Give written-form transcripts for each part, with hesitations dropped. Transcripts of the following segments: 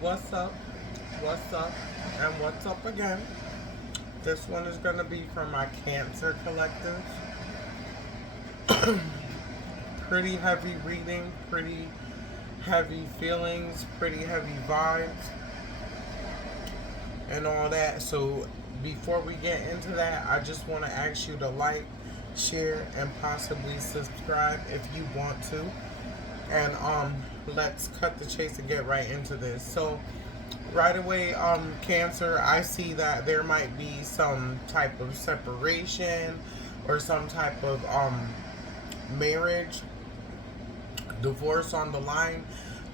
What's up? What's up? And what's up again? This one is going to be for my Cancer collective. Pretty heavy reading, pretty heavy feelings, pretty heavy vibes, and all that. So, before we get into that, I just want to ask you to like, share, and possibly subscribe if you want to. And let's cut the chase and get right into this. So, right away, Cancer, I see that there might be some type of separation or some type of marriage, divorce on the line,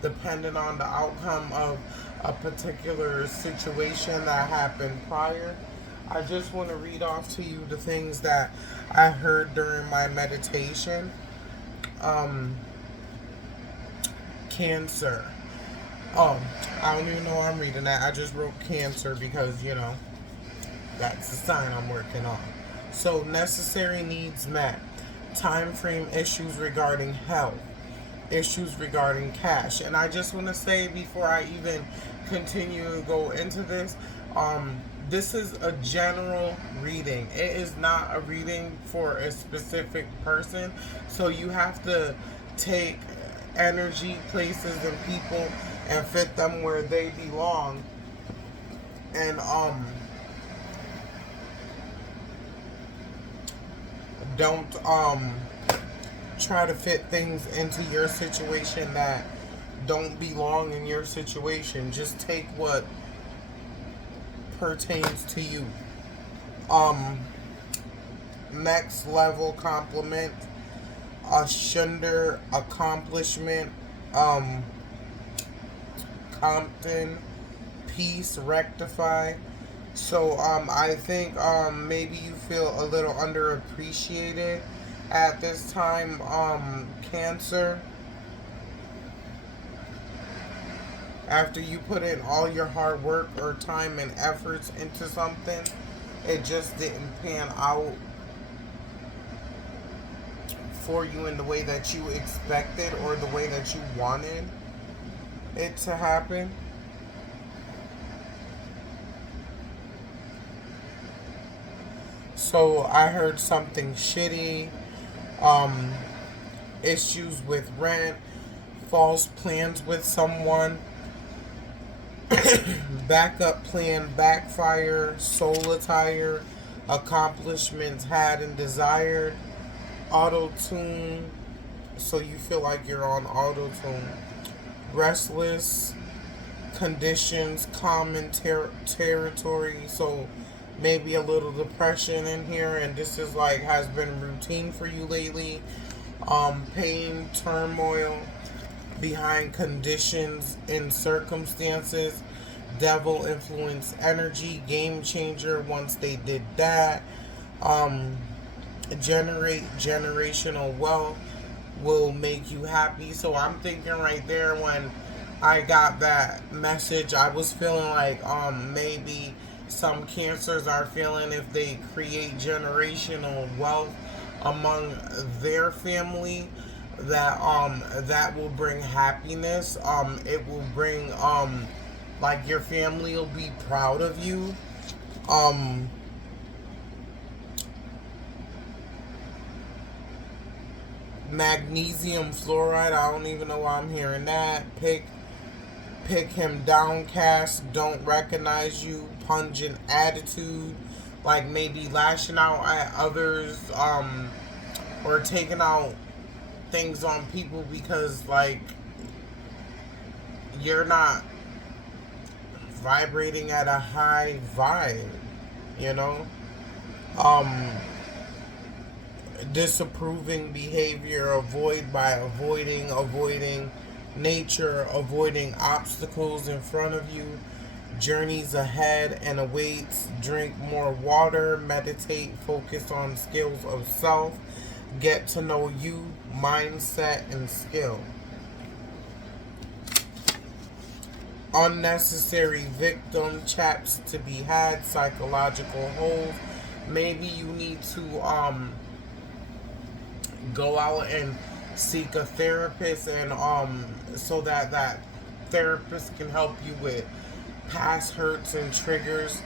depending on the outcome of a particular situation that happened prior. I just want to read off to you the things that I heard during my meditation. Um, Cancer. Oh, I don't even know why I'm reading that. I just wrote Cancer because, that's the sign I'm working on. So, necessary needs met. Time frame issues regarding health. Issues regarding cash. And I just want to say before I even continue to go into this, this is a general reading. It is not a reading for a specific person. So you have to take energy, places, and people and fit them where they belong. And don't try to fit things into your situation that don't belong in your situation. Just take what pertains to you. Um, Next level compliment, a shunder accomplishment, Compton, peace, rectify. So I think maybe you feel a little underappreciated at this time, Cancer. After you put in all your hard work or time and efforts into something, it just didn't pan out for you in the way that you expected or the way that you wanted it to happen. So I heard something shitty, um, issues with rent, false plans with someone, backup plan backfire, soul attire, accomplishments had and desired, auto tune, so you feel like you're on auto tune, restless, conditions, common territory, so maybe a little depression in here, and this is like has been routine for you lately. Pain, turmoil behind conditions and circumstances, devil influence energy, game changer once they did that. Um, Generate generational wealth will make you happy. So I'm thinking right there when I got that message, I was feeling like maybe some cancers are feeling if they create generational wealth among their family that will bring happiness. It will bring like your family will be proud of you. Um Magnesium fluoride, I don't even know why I'm hearing that. Pick him downcast, don't recognize you, pungent attitude, like maybe lashing out at others, or taking out things on people because like you're not vibrating at a high vibe, you know? Um Disapproving behavior, avoid by avoiding nature, avoiding obstacles in front of you, journeys ahead and awaits, drink more water, meditate, focus on skills of self, get to know you, mindset and skill. Unnecessary victim chaps to be had, psychological holes. Maybe you need to go out and seek a therapist and so that therapist can help you with past hurts and triggers.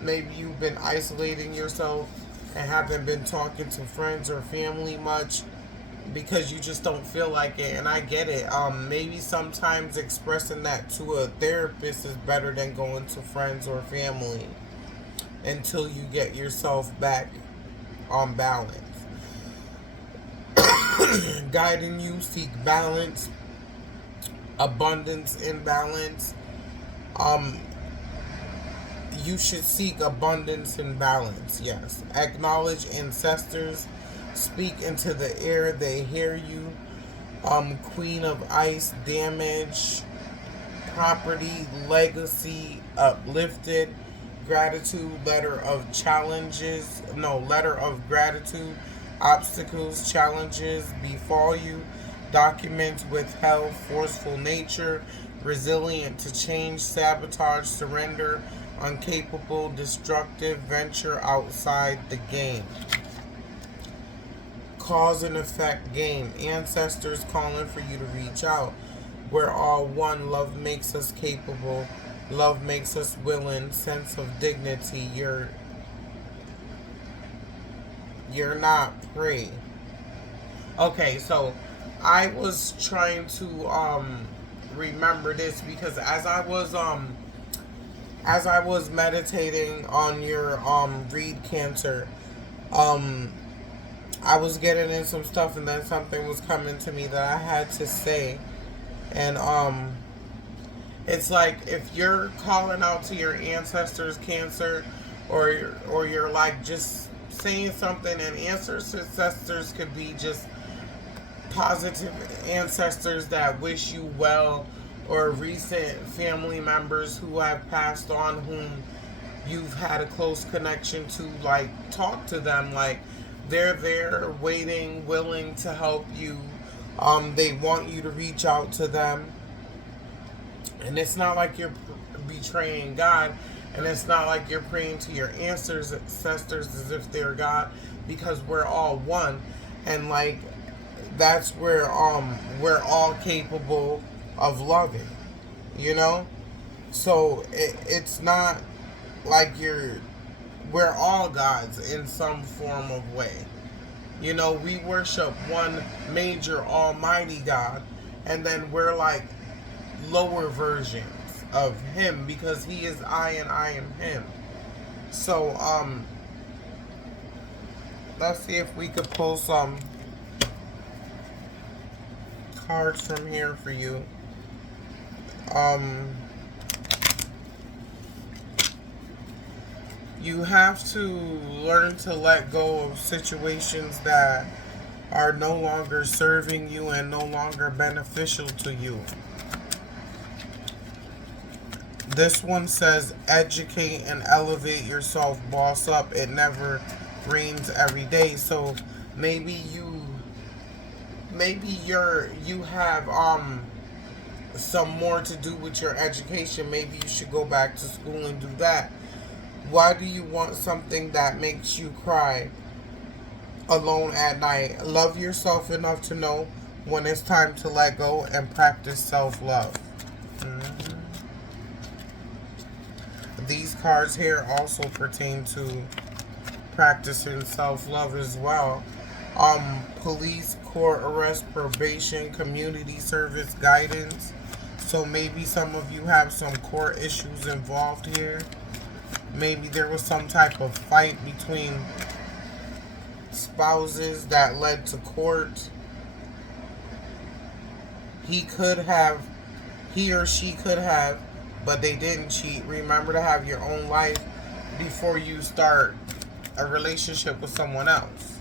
Maybe you've been isolating yourself and haven't been talking to friends or family much because you just don't feel like it. And I get it. Maybe sometimes expressing that to a therapist is better than going to friends or family until you get yourself back on balance. Guiding you, seek balance, abundance in balance. Um, you should seek abundance and balance, yes. Acknowledge ancestors. Speak into the air, they hear you. Queen of Ice, damage, property, legacy, uplifted. Gratitude, letter of challenges. No, letter of gratitude. Obstacles, challenges befall you. Documents, withheld, forceful nature. Resilient to change, sabotage, surrender. Incapable, destructive, venture outside the game. Cause and effect game. Ancestors calling for you to reach out. We're all one. Love makes us capable. Love makes us willing. Sense of dignity. You're not prey. Okay, so I was trying to remember this because as I was meditating on your read Cancer, I was getting in some stuff and then something was coming to me that I had to say. And it's like if you're calling out to your ancestors, Cancer, or you're like just saying something, and ancestors could be just positive ancestors that wish you well, or recent family members who have passed on whom you've had a close connection to. Like, talk to them. Like, they're there waiting, willing to help you. They want you to reach out to them. And it's not like you're betraying God, and it's not like you're praying to your ancestors as if they're God, because we're all one. And like, that's where we're all capable of loving, you know. So it's not like we're all gods in some form of way. You know, we worship one major almighty God, and then we're like lower versions of him because he is I and I am him. So let's see if we could pull some cards from here for you. You have to learn to let go of situations that are no longer serving you and no longer beneficial to you. This one says, educate and elevate yourself, boss up. It never rains every day. So maybe you have some more to do with your education. Maybe you should go back to school and do that. Why do you want something that makes you cry alone at night? Love yourself enough to know when it's time to let go and practice self-love. These cards here also pertain to practicing self-love as well. Police, court arrest, probation, community service, guidance. So maybe some of you have some court issues involved here. Maybe there was some type of fight between spouses that led to court. He or she could have, but they didn't cheat. Remember to have your own life before you start a relationship with someone else.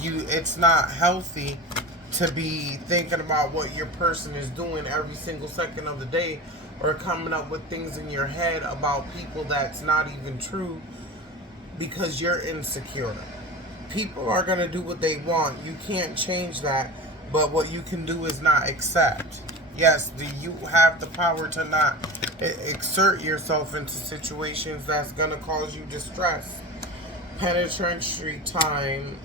It's not healthy to be thinking about what your person is doing every single second of the day, or coming up with things in your head about people that's not even true because you're insecure. People are going to do what they want. You can't change that, but what you can do is not accept. Yes, you have the power to not exert yourself into situations that's going to cause you distress. Penitentiary time,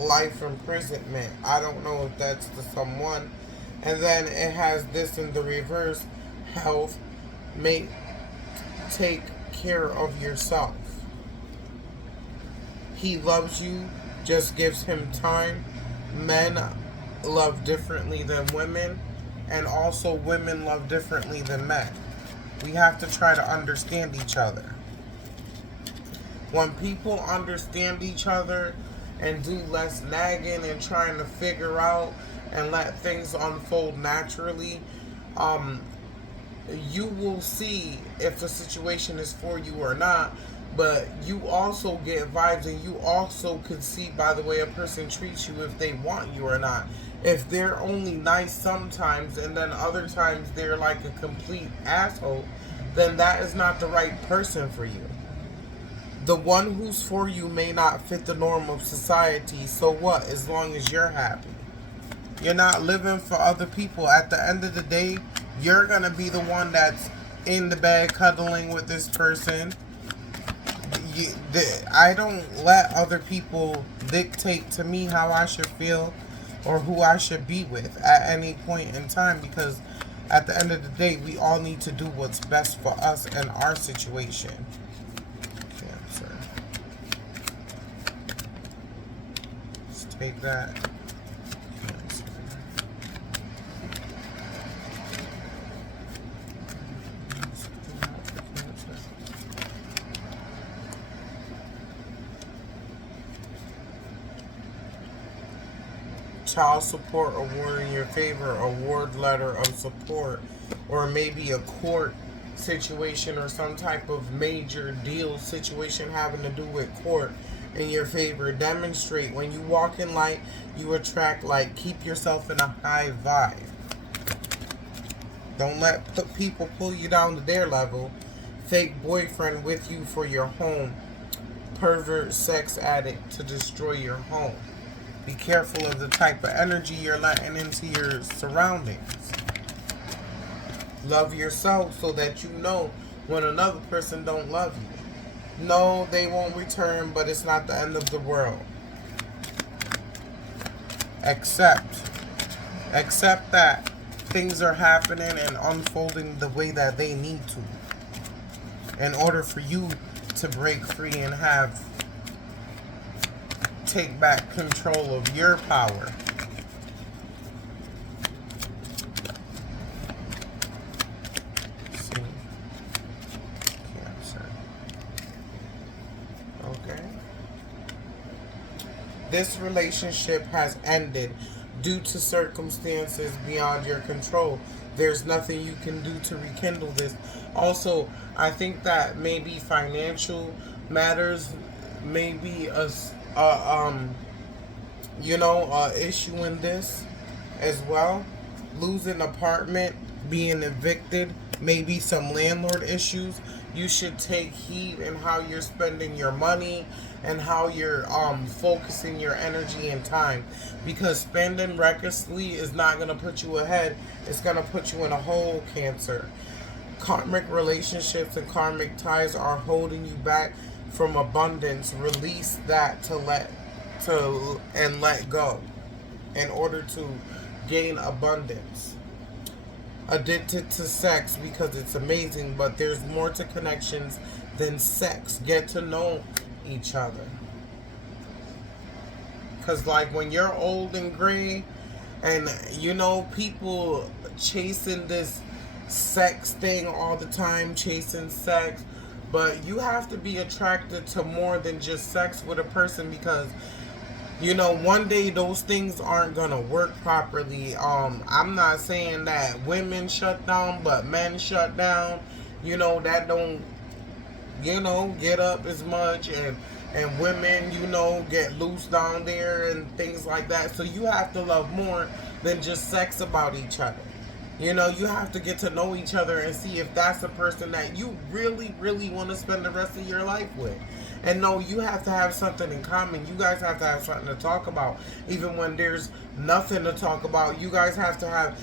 life imprisonment. I don't know if that's the someone. And then it has this in the reverse: health, make take care of yourself. He loves you, just gives him time. Men love differently than women, and also women love differently than men. We have to try to understand each other. When people understand each other and do less nagging and trying to figure out and let things unfold naturally, um, you will see if a situation is for you or not. But you also get vibes, and you also can see by the way a person treats you if they want you or not. If they're only nice sometimes and then other times they're like a complete asshole, then that is not the right person for you. The one who's for you may not fit the norm of society, so what, as long as you're happy? You're not living for other people. At the end of the day, you're going to be the one that's in the bed cuddling with this person. I don't let other people dictate to me how I should feel or who I should be with at any point in time, because at the end of the day, we all need to do what's best for us and our situation. Cancer. Let's take that. Cancer. Child support award in your favor, award letter of support, or maybe a court situation or some type of major deal situation having to do with court in your favor. Demonstrate when you walk in light, you attract light. Keep yourself in a high vibe. Don't let people pull you down to their level. Fake boyfriend with you for your home. Pervert sex addict to destroy your home. Be careful of the type of energy you're letting into your surroundings. Love yourself so that you know when another person don't love you. No, they won't return, but it's not the end of the world. Accept that things are happening and unfolding the way that they need to, in order for you to break free and take back control of your power. See? Cancer. Okay. This relationship has ended due to circumstances beyond your control. There's nothing you can do to rekindle this. Also, I think that maybe financial matters, maybe issue in this as well. Losing apartment, being evicted, maybe some landlord issues. You should take heed in how you're spending your money and how you're focusing your energy and time, because spending recklessly is not going to put you ahead. It's going to put you in a hole, Cancer. Karmic relationships and karmic ties are holding you back from abundance. Release that and let go in order to gain abundance. Addicted to sex because it's amazing, but there's more to connections than sex. Get to know each other, because like when you're old and gray and people chasing this sex thing all the time, chasing sex, but you have to be attracted to more than just sex with a person, because one day those things aren't gonna work properly. I'm not saying that women shut down, but men shut down. That don't get up as much, and women get loose down there and things like that. So you have to love more than just sex about each other. You have to get to know each other and see if that's a person that you really, really want to spend the rest of your life with. And no, you have to have something in common. You guys have to have something to talk about. Even when there's nothing to talk about, you guys have to have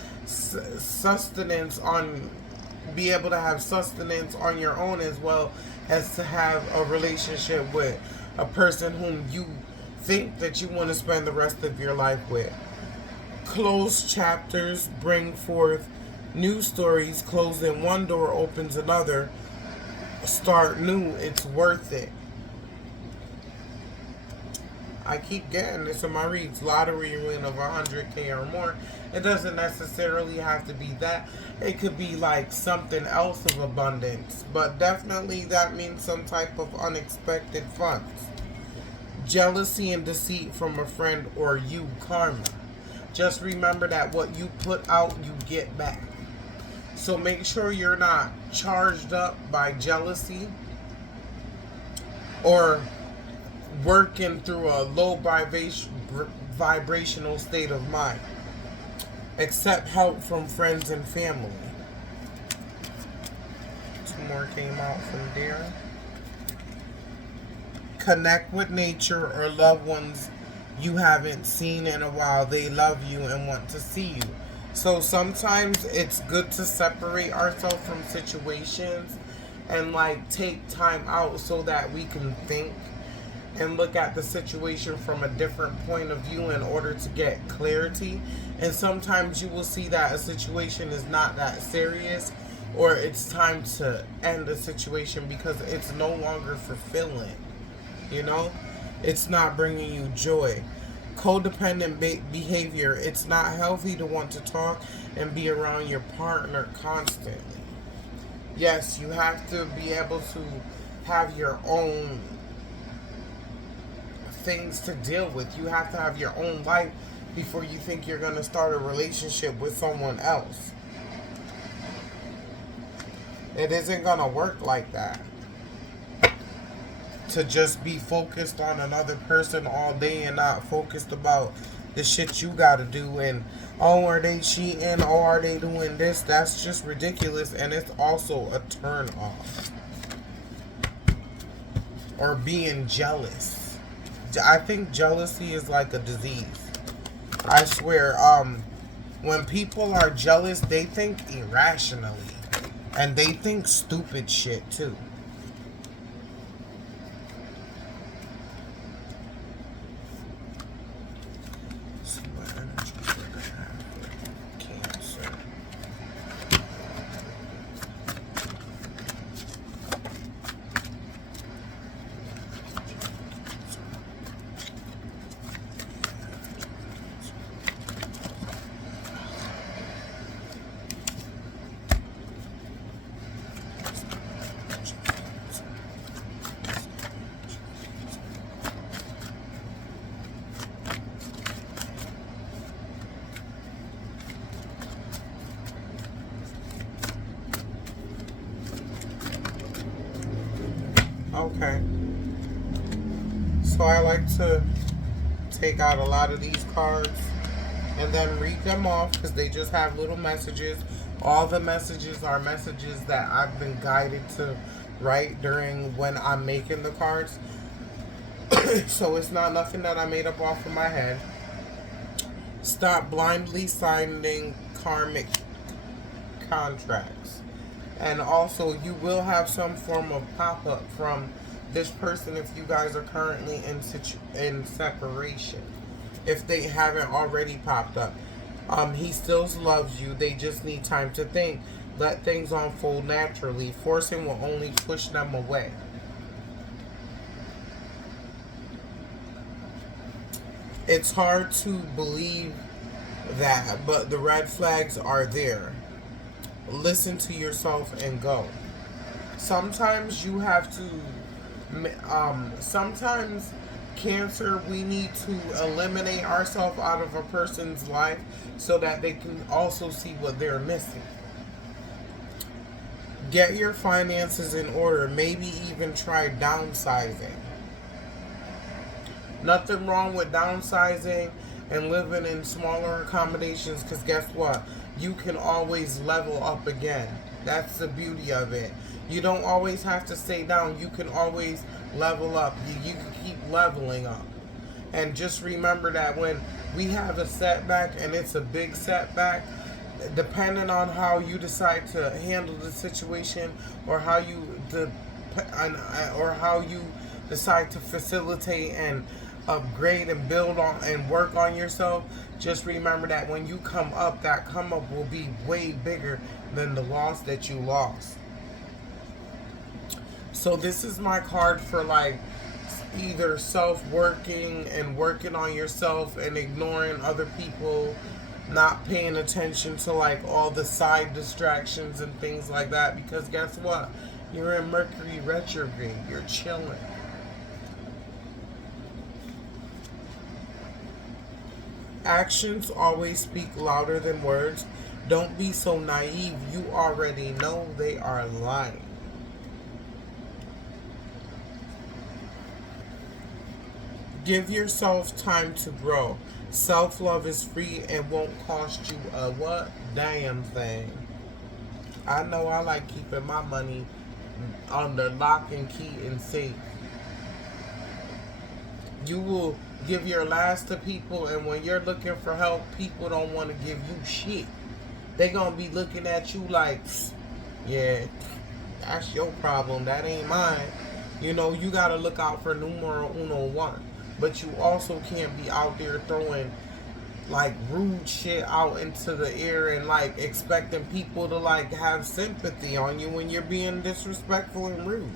be able to have sustenance on your own, as well as to have a relationship with a person whom you think that you want to spend the rest of your life with. Closed chapters bring forth new stories. Closing one door opens another. Start new. It's worth it. I keep getting this in my reads. Lottery win of 100K or more. It doesn't necessarily have to be that. It could be like something else of abundance. But definitely that means some type of unexpected funds. Jealousy and deceit from a friend or you, karma. Just remember that what you put out, you get back. So make sure you're not charged up by jealousy or working through a low vibrational state of mind. Accept help from friends and family. Two more came out from there. Connect with nature or loved ones you haven't seen in a while. They love you and want to see you. So sometimes it's good to separate ourselves from situations and like take time out so that we can think and look at the situation from a different point of view in order to get clarity. And sometimes you will see that a situation is not that serious, or it's time to end a situation because it's no longer fulfilling. You know, it's not bringing you joy. Codependent behavior. It's not healthy to want to talk and be around your partner constantly. Yes, you have to be able to have your own things to deal with. You have to have your own life before you think you're going to start a relationship with someone else. It isn't going to work like that. To just be focused on another person all day and not focused about the shit you gotta do, and oh, are they cheating, or are they doing this? That's just ridiculous, and it's also a turn off. Or being jealous. I think jealousy is like a disease. I swear, when people are jealous, they think irrationally, and they think stupid shit too. Okay. So I like to take out a lot of these cards and then read them off because they just have little messages. All the messages are messages that I've been guided to write during when I'm making the cards. So it's not nothing that I made up off of my head. Stop blindly signing karmic contracts. And also, you will have some form of pop-up from this person if you guys are currently in separation. If they haven't already popped up. He still loves you. They just need time to think. Let things unfold naturally. Forcing will only push them away. It's hard to believe that, but the red flags are there. Listen to yourself and go. Sometimes you have to, sometimes Cancer, we need to eliminate ourselves out of a person's life so that they can also see what they're missing. Get your finances in order. Maybe even try downsizing. Nothing wrong with downsizing and living in smaller accommodations, because guess what? You can always level up again. That's the beauty of it. You don't always have to stay down. You can always level up. You can keep leveling up. And just remember that when we have a setback, and it's a big setback, depending on how you decide to handle the situation, or how you decide to facilitate and upgrade and build on and work on yourself, just remember that when you come up, that come up will be way bigger than the loss that you lost. So this is my card for like either self-working and working on yourself and ignoring other people, not paying attention to like all the side distractions and things like that, because guess what? You're in Mercury retrograde. You're chilling. Actions always speak louder than words. Don't be so naive. You already know they are lying. Give yourself time to grow. Self-love is free and won't cost you a what? Damn thing. I know I like keeping my money under lock and key and safe. You will give your last to people, and when you're looking for help, people don't want to give you shit. They gonna be looking at you like, yeah, that's your problem. That ain't mine. You know, you gotta look out for numero uno one. But you also can't be out there throwing like rude shit out into the air and like expecting people to like have sympathy on you when you're being disrespectful and rude.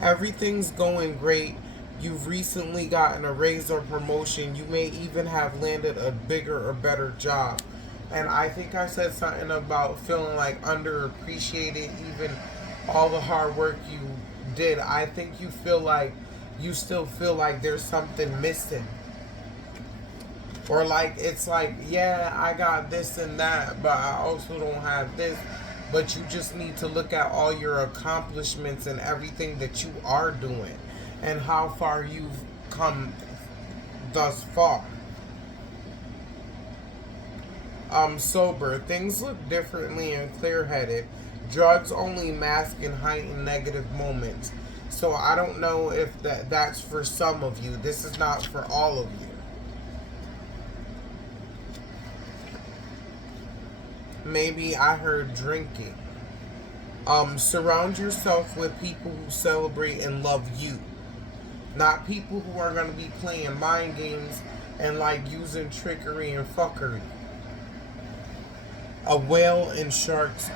Everything's going great. You've recently gotten a raise or promotion. You may even have landed a bigger or better job. And I think I said something about feeling like underappreciated, even all the hard work you did. I think you feel like you still feel like there's something missing. Or like it's like, yeah, I got this and that, but I also don't have this. But you just need to look at all your accomplishments and everything that you are doing and how far you've come thus far. Sober. Things look differently and clear-headed. Drugs only mask and heighten negative moments. So I don't know if that's for some of you. This is not for all of you. Maybe I heard drinking. Surround yourself with people who celebrate and love you. Not people who are going to be playing mind games and like using trickery and fuckery. A whale in sharks,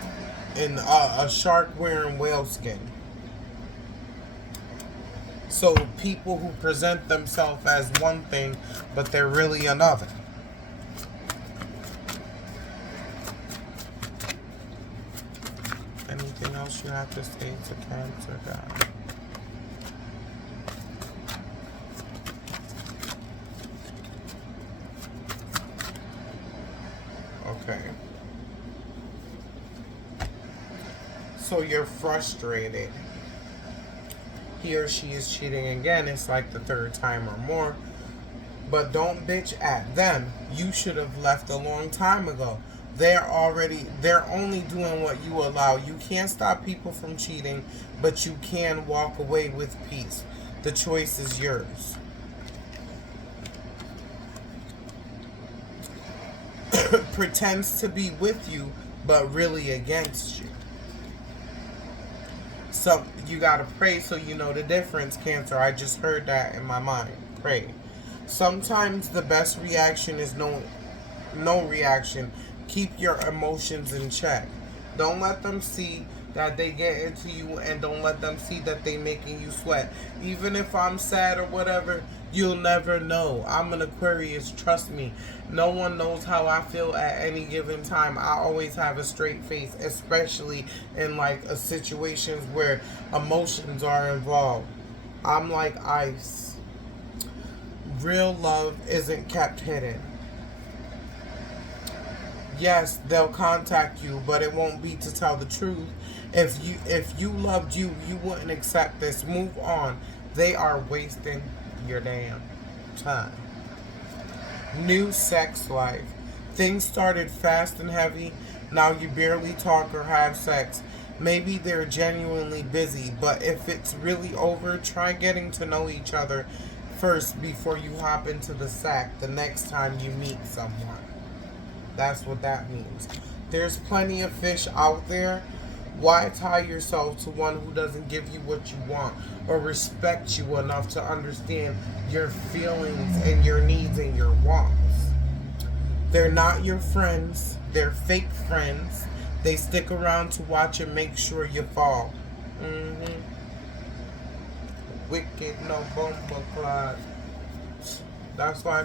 in a shark wearing whale skin. So people who present themselves as one thing, but they're really another. Anything else you have to say to Cancer, guys? Okay. So you're frustrated. He or she is cheating again. It's like the third time or more. But don't bitch at them. You should have left a long time ago. They're only doing what you allow. You can't stop people from cheating, but you can walk away with peace. The choice is yours. Pretends to be with you, but really against you. So you gotta pray so you know the difference, Cancer. I just heard that in my mind. Pray. Sometimes the best reaction is no reaction. Keep your emotions in check. Don't let them see that they get into you, and don't let them see that they making you sweat. Even if I'm sad or whatever, you'll never know. I'm an Aquarius, trust me. No one knows how I feel at any given time. I always have a straight face, especially in like a situations where emotions are involved. I'm like ice. Real love isn't kept hidden. Yes, they'll contact you, but it won't be to tell the truth. If you loved you, you wouldn't accept this. Move on. They are wasting your damn time. New sex life. Things started fast and heavy. Now you barely talk or have sex. Maybe they're genuinely busy, but if it's really over, try getting to know each other first before you hop into the sack the next time you meet someone. That's what that means. There's plenty of fish out there, Why tie yourself to one who doesn't give you what you want or respect you enough to understand your feelings and your needs and your wants? They're not your friends. They're fake friends. They stick around to watch and make sure you fall. Mm-hmm. Wicked, no bumper clot. That's why